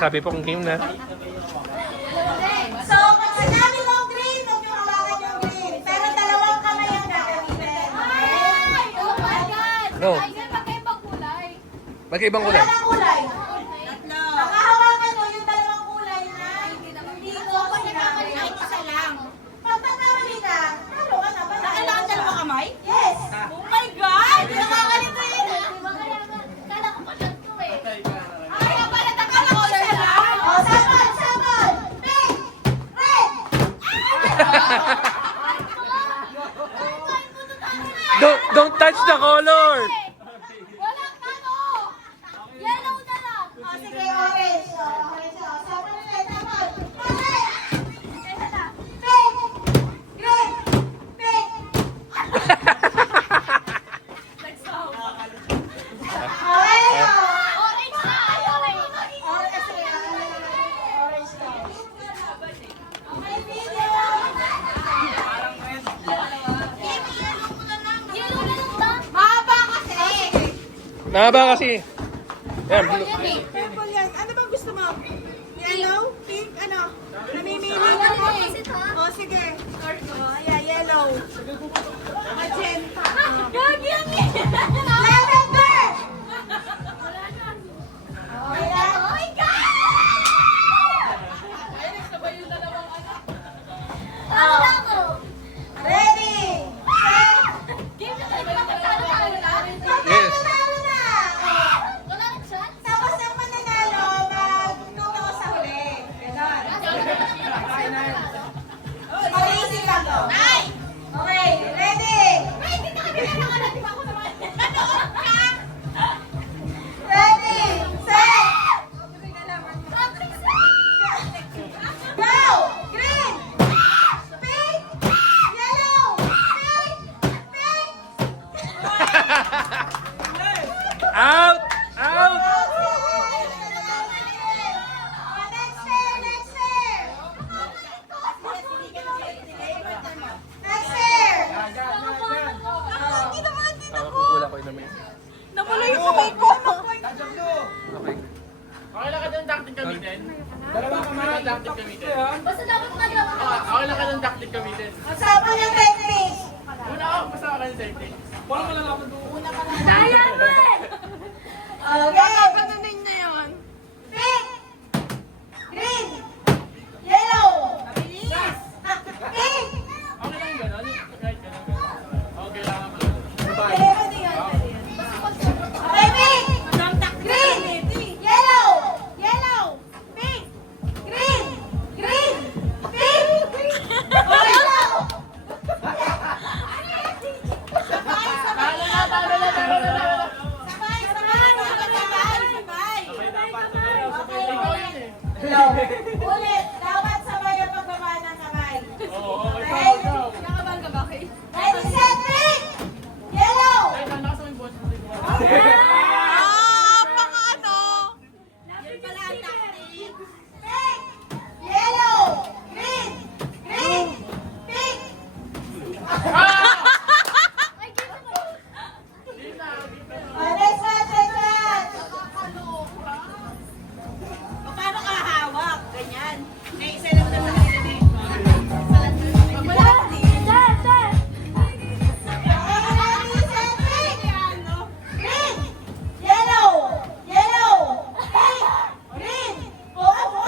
sabi po kung game na. So, pag sinabi mong green, huwag yung hawakan yung green. Pero dalawang kamay ang gagamitin. Ay! Oh my God! No. Ay, magkaibang kulay. Magkaibang kulay. Walang kulay. Ang hahawakan mo yung dalawang kulay na dito sa kamay. Isa lang. Pag nagkamali ka, talo ka na. Kailangan dalawang kamay? Yes. Oh my God! Nakakalito yun ah! Di ba kaya kala ko pa shot ko eh. Kaya pala nakala ko siya lang! O, sabon, sabon. Pink, red. Don't touch the color! Walang ano! Yellow na lang! O, sige, orange. O, orange. O, sabon ulit, sabon. Orange. Kaya na. Pink, green, pink. Okay, o. Orange na! Ay, orange! Orange, sige, orange na. Okay, video. Yellow na lang ba? Mahaba kasi! Mahaba kasi. Yan, blue. Yan eh. Purple yan. Ano bang gusto mo? Yellow? Pink? Ano? Namimili Wala ka na mo eh. kasi ha? O sige. O, yeah, yellow. Magenta. Gagi yan eh! Lavender. Wala na. Okay na? Oh my God! Tama na ako. Ready? Game na tayo. Magkano tayo na? Yes. Talo na! Wala nang shot? Tapos ang mananalo, magtuto sa huli. Ganon. Mag-iisip lang to. Okay, ready? Ay, hindi ka kami kailangan. Di ba ako naman? Ready? Set! Go! Green! Pink! Yellow! Pink! Pink! Out! Out! Next year! Next year! Next year! Wala ko naman. Namulo yung kamay ko. Okay. Okay lang ka ng tactic gamitin? Dalawang kamay. Tactic gamitin. Basta dapat madalawa ka. Okay lang ka ng tactic gamitin. Usapan yung technique. Una ako, basta ka ng technique. Wala ka na lang Kaya mo eh! Okay. Ganunin niya yun. Pink! Green! Yellow! Pink! Okay lang yung gano'n. Kahit gano'n. Okay lang ako. Okay, pink! Green! Yellow! Yellow! Pink! Green! Green! Pink! Yellow! Talo na, talo na, talo na, talo na. Sabay, sabay, sabay, sabay. Ikaw yun eh. Ulit, dapat sabay ang pagbaba ng kamay. Oo, okay. Okay? Ikaw. Nakabahan ka ba, Kay? Ready, set, pink! Yellow! Ay, nalakas mo yung boss mo. Ah! Pang ano? Pink! Yellow! Green! Green! Pink! Ay, game na ba? Next one, next one! Paano ka hawak? Ganyan. May isa lang na sa kanila eh. Dad, dad! Ready, set, pink! Green! Yellow! Yellow! Pink! Green! Oh, ano?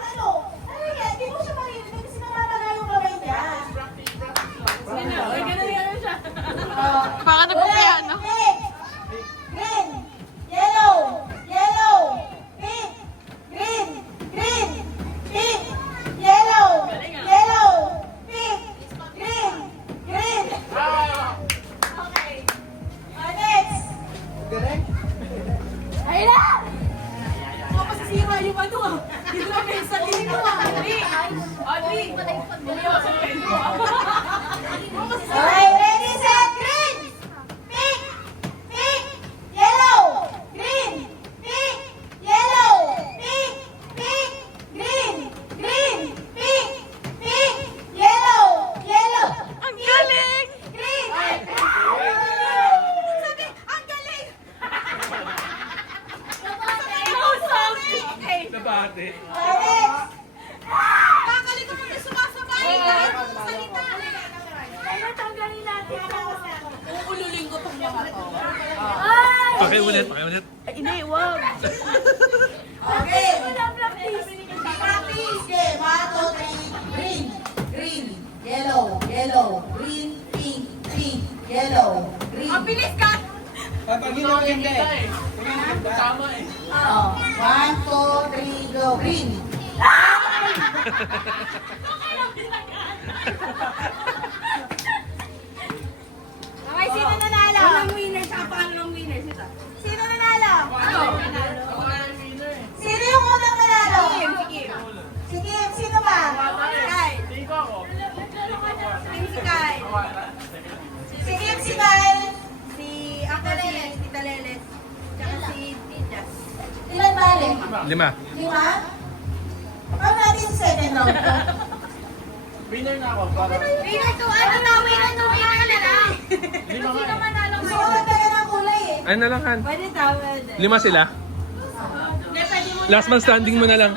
Ano? Ano yan? Hindi mo siya marinig kasi namamala yung kamay niya. Ay, ganun yan siya. Oh. Baka nagpapiano. Pink! Green! Yellow! Yellow! Pink! Green! Green! Pink! Yellow! Yellow! Pink! Green! Green! Okay. Next! Ay na! Baka masisira yung ano ah. Dito na kayo sa dito ah. Adi! Adi! Bumiyaw sa pwede mo ah. Okay, ready, set, green! Pink! Pink! Yellow! Green! Pink! Yellow! Pink! Pink! Green! Green! Pink! Pink! Yellow! Yellow! Ang galing! Green! Sabi, ang galing! Kapatid! No something! Okay. Nabate. Alex! Kakalito mo na sumasabay. Salita. Kaya tanggalin natin ito. Uululing ko tong mga to. Ay! Pakiulit. Hindi, wag. Okay. Wala practice. Practice game. 1, 2, 3. Green. Green. Yellow. Yellow. Green. Pink. Pink. Yellow. Green. Ang bilis ka. Tama eh. Oh. 1, 2, 3, go. Green. Okay, sino nanalo? Walang winner, saka pangalawang winner. Sita. Sino nanalo? Ano? Ako na yung winner eh. Sino yung unang nanalo? Kim, si Kim. Si Kim. Sino ba? Kai. Tingin ko ako. Kim si Kai. Si Kim, si Kyle. Si ako si Tita Lelet. Tsaka si Tijas. Ilan bali? 5. 5? Paano natin sa second round to? Winner na ako. Para Winner to ano na? Winner to winner na lang. lima nga Sino eh. manalo Gusto ko magtagal ng kulay eh. Ano na lang, Han? Pwede daw, pwede. 5 sila. Hindi, pwede mo Last man standing mo na lang.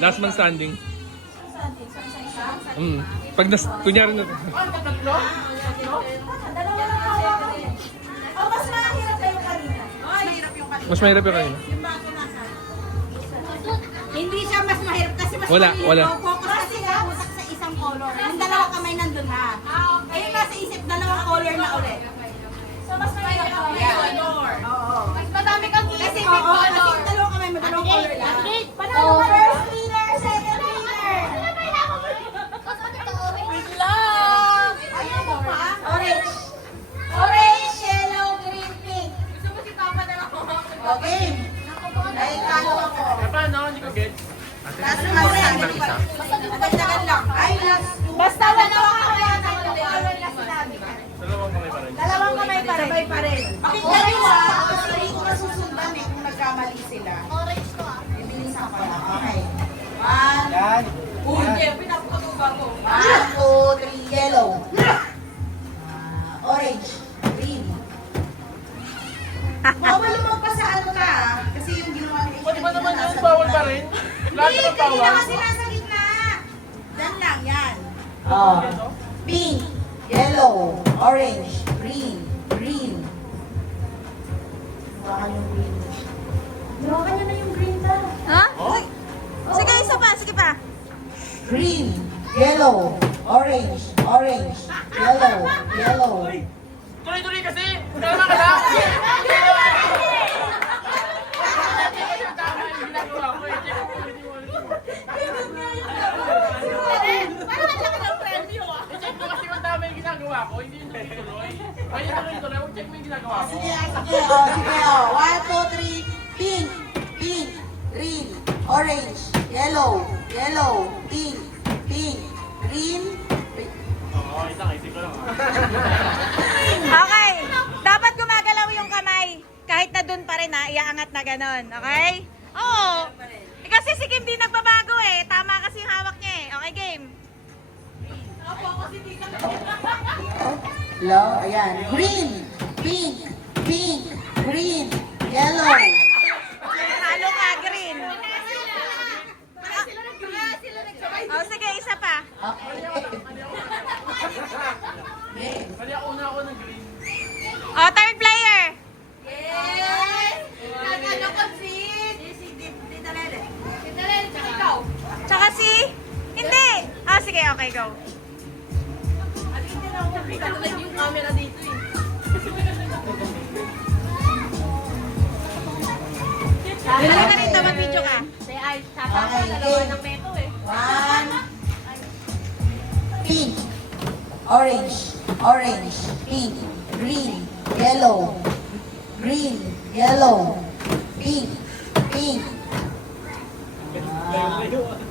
Last man standing. Pag kunyari na. Dalawa lang hawak ko eh. Oh, mas mahirap na yung kanina. Mahirap yung kanina. Mas mahirap yung kanina. Yung bago nasa. Hindi siya mas mahirap kasi mas Wala, mahirap wala. ako. Focus kasi nakausap sa isang color. Yung dalawang kamay nandun na. Ayun nasa isip, dalawang color na ulit. So, mas mahirap ka. Oo. Mas madami kang Kasi isip. oo, kasi yung dalawang kamay mo, dalawang color na. Panalo ka. First winner, second winner. Wait lang. Ayaw mo pa? Orange. Orange, yellow, green, pink. Gusto mo si Papa na lang ako. Okay. Dahil talo ako. Eh, paano? Hindi ko gets. Last man standing. Nadagdagan lang. Ay, last. Basta dalawang kamay na Dalawang na sinabi. Dalawang kamay pa rin. Dalawang kamay pa rin. Sabay pa rin. Pakinggan mo kasi hindi ko masusundan eh kung nagkamali sila. Orange ko ah. Bibilisan ko lang. Okay. 1, Hindi, pinapakatuba ko. 1, 2, 3, yellow. Orange. Green. Bawal lumagpas sa ano ka ah, kasi yung ginawa ni Pwede ba naman yun? Bawal pa rin? Lahat Hindi, naman kanina bawal. kasi nasa gitna. Diyan lang, yan. Oh. Pink, yellow, orange, green, green. Hawakan yung green. Hawakan nyo na yung green na. Ha? Oh? Sige, isa pa. Sige pa. Green, yellow, orange, orange, yellow, yellow. Tuloy-tuloy kasi! Tama ka lang! Tama yung ginagawa ko eh. Check mo ulit yung ulit mo. Parang ang laki ng premyo ah. I-check mo kasi kung tama yung ginagawa ko, hindi yung tuloy-tuloy. Ay, yung tuloy-tuloy, check mo yung ginagawa ko. Sige, sige, oh, sige, oh. 1, 2, 3, pink, pink, green, orange, yellow, yellow, pink, pink, green, Oo, isang isip ko lang ah. Okay. Dapat gumagalaw yung kamay. Kahit na dun pa rin ha, iaangat na ganon. Okay? Oo. Eh, kasi si Kim di nagbabago eh. Tama kasi yung hawak niya eh. Okay, game. Hello? Ayan. Green, pink, pink, green, yellow. Talo ka, green. Oh, sige, isa pa. Okay. Mali ako una ako ng green. Oh, third player. Yes! Nagano ko si Tita Lele. Tita Lele, tsaka ikaw. Tsaka si... Hindi. Ah, sige, okay, go. Nakita yung camera dito eh. Dala ka rito, mag-video ka. Ay, Okay, game. meto eh. 1, pink, orange, orange, pink, green, yellow, green, yellow, pink, pink,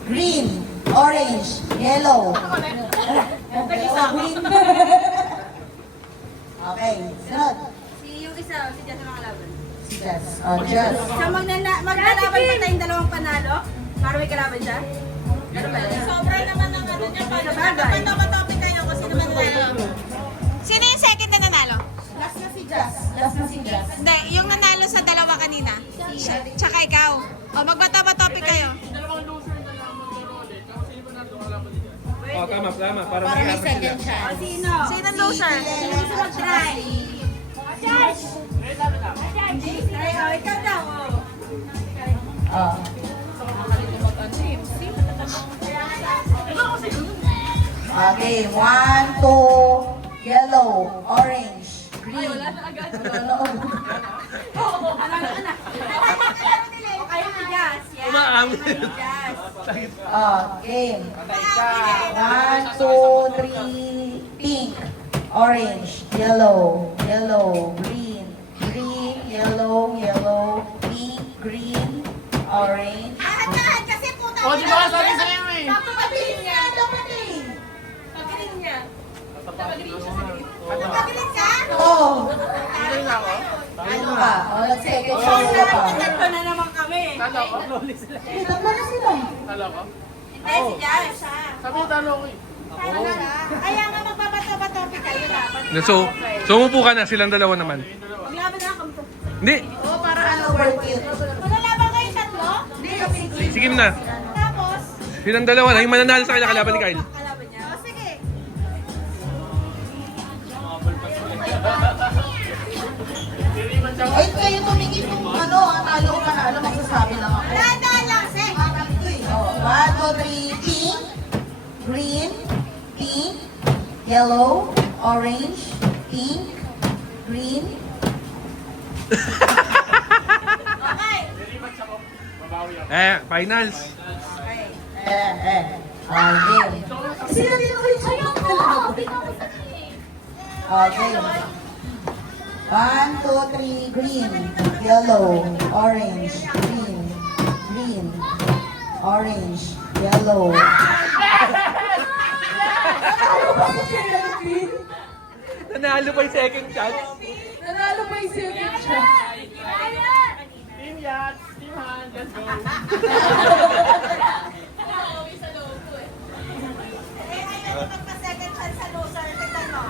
green, orange, yellow. Green. Okay, sunod. Si yung isa, si Jess ang makalaban. Si Jess. Oh, Jess. Siya maglalaban pa tayong dalawang panalo? Para may kalaban siya? Ano ba yun? Sobra naman ang ano niya. Sa bagay. Topic kayo kasi naman nanalo. Sino yung second na nanalo? Last na si Jess. Last na si Jess. Hindi, yung nanalo sa dalawa kanina. Tsaka ikaw. O, magbato-topic kayo. tama. Para may second chance. Sino? Sino ang loser? Sino gusto mag-try? Ay, ikaw daw. Oh. Okay, 1, 2, yellow, orange, green. Kayo si Jazz. Yan. Umaamin. Jazz. Game. 1, 2, 3, pink, orange, yellow, green, yellow, pink, green, orange. Lahat kasi puta. O, di ba sabi sa'yo eh? Pagpapagilin niya. Pagpapagilin niya. Pagpapagilin ka? Oh, Hindi na ako. ano ka? Second chance ka pa. Tatlo na naman kami. Talo ko. Tatlo na sila. Talo ko. Hindi, si Jazz. Sabi ko talo ko eh. Kaya nga magbabato-bato kayo dapat. So umupo ka na, silang dalawa naman. Maglaban na kami. Hindi, Oo, para ano. Super cute. Maglalaban kayo tatlo? Hindi, kami. sige na. Tapos? Silang dalawa na, yung mananalo sa kanya kalaban ni Kyle. Kalaban niya. O, sige. Ay, kayo tumingin kung ano, talo o panalo, magsasabi lang ako. Dahan lang, Sek. 1, 2, 3, pink, green, pink, yellow, orange, pink, green. Okay. Finals. Game. Sino dito kayo sa'yo? Game. 1, 2, 3, green, yellow, orange, green, orange, yellow. Nanalo pa yung second chance. Team Yacht, Team Han, let's go. Magpa-second chance sa loser. Tignan mo.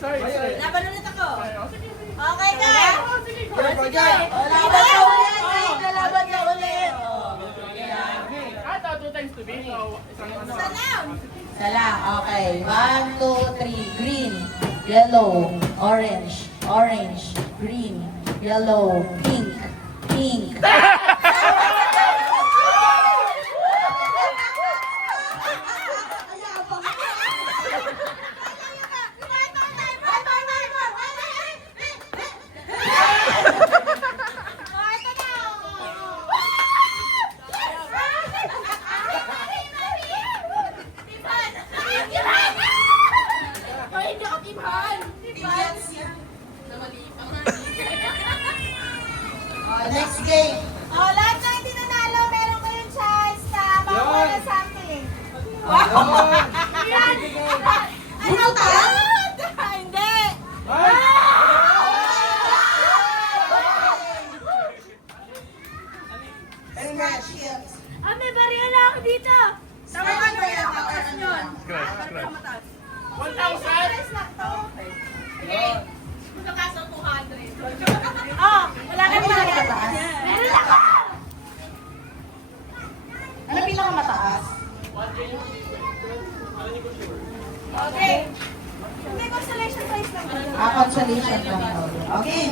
Sorry. Laban ulit ako. Okay ka? Laban na ulit! Laban na ulit! Ito, 2 times to be. So, isang ano. Salam. Salang, okay. 1, 2, 3, green, yellow, orange, green, yellow, pink. Next game. Oh, lahat na hindi nanalo, meron kayong chance na makuha ng something. Ano ka? Hindi. Scratch. Ah, may baril ako dito. Tama ka na yan. Mataas yun. Scratch. 1,000? lang to. Magkakaso 200. Oh, wala ka na. Meron ako! Ano pinakamataas? Okay. Hindi, consolation prize lang. Consolation lang. Okay.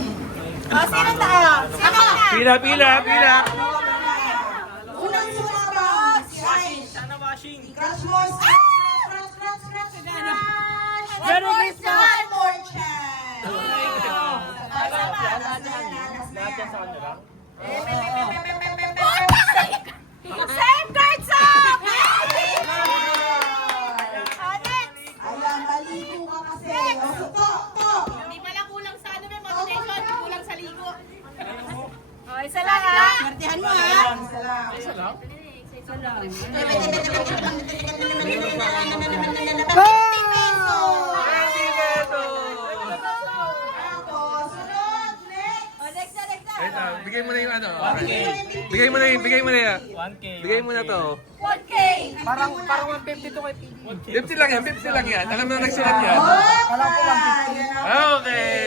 Oh, sino tayo? Sino na? Pila. Unang sumabot. Si Ice. Crush mo. Scratch. Merry Christmas! One more chance. Lahat yan sa kanila. Safeguards up! Ayan, maligo ka kasi. O, to. Hindi pala kulang sa ano may motivation, kulang sa ligo. Oh, isa lang ha. Martihan mo ha. Isa lang. Isa lang? Tapos, sunod, next. Oh, next na. Wait, bigay mo na yung ano. Bigay mo na yan. 1K. Bigay mo na to. 1K! Parang 150 to kay Pili. 50 lang yan. Alam mo na nagsulat yan. Alam ko 150. Okay.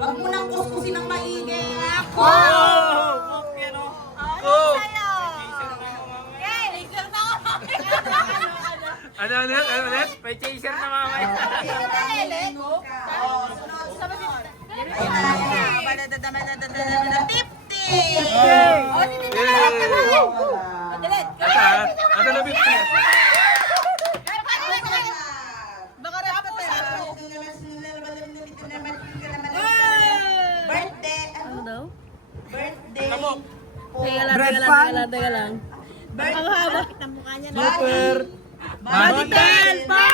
Huwag mo nang kuskusin ng maigi. Ako! Oh! Ano ulit? May chaser na mamaya. Asa na 50? Birthday. Ano daw? Birthday. Teka lang. Ang haba. Ang mukha niya. Super! Balikan pa!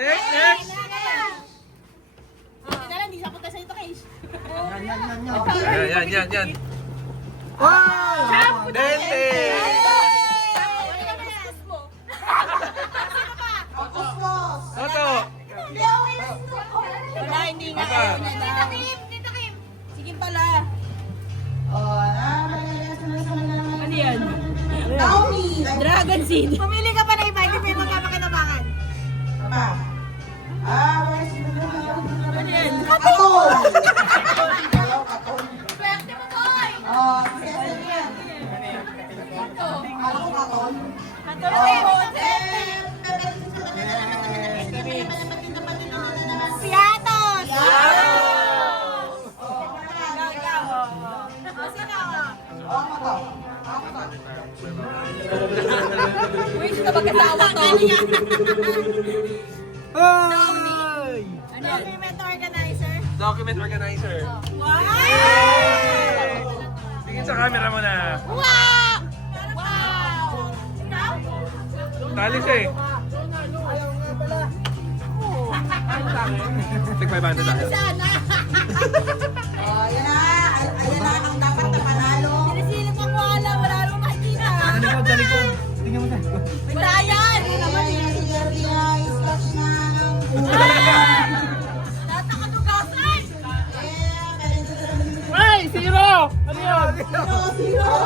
Next! Yan. Dente! Toto! Wala, hindi nga. Baka. Sige pala. Ano yan? Naomi! Dragon Seed. Pumili ka pa na iba, hindi pa yung magkapakinabangan. Ano yan? Katon! Swerte mo, boy! Ako katon? Piatos! Wish na magkasawa to. Document organizer. Document organizer. Wow! Tingin sa camera mo na. Wow! Wow! Ikaw? Talis eh. Tig 500 tayo. Sana! Ayan na ang dapat na panalo. Sinisilip ang wala, wala nang makikita. Sa likod. Tingnan mo na. Brian! Si Jerry ay scotch na ng Lahat ng katugasan! Ay! Zero! Ano yun? Zero!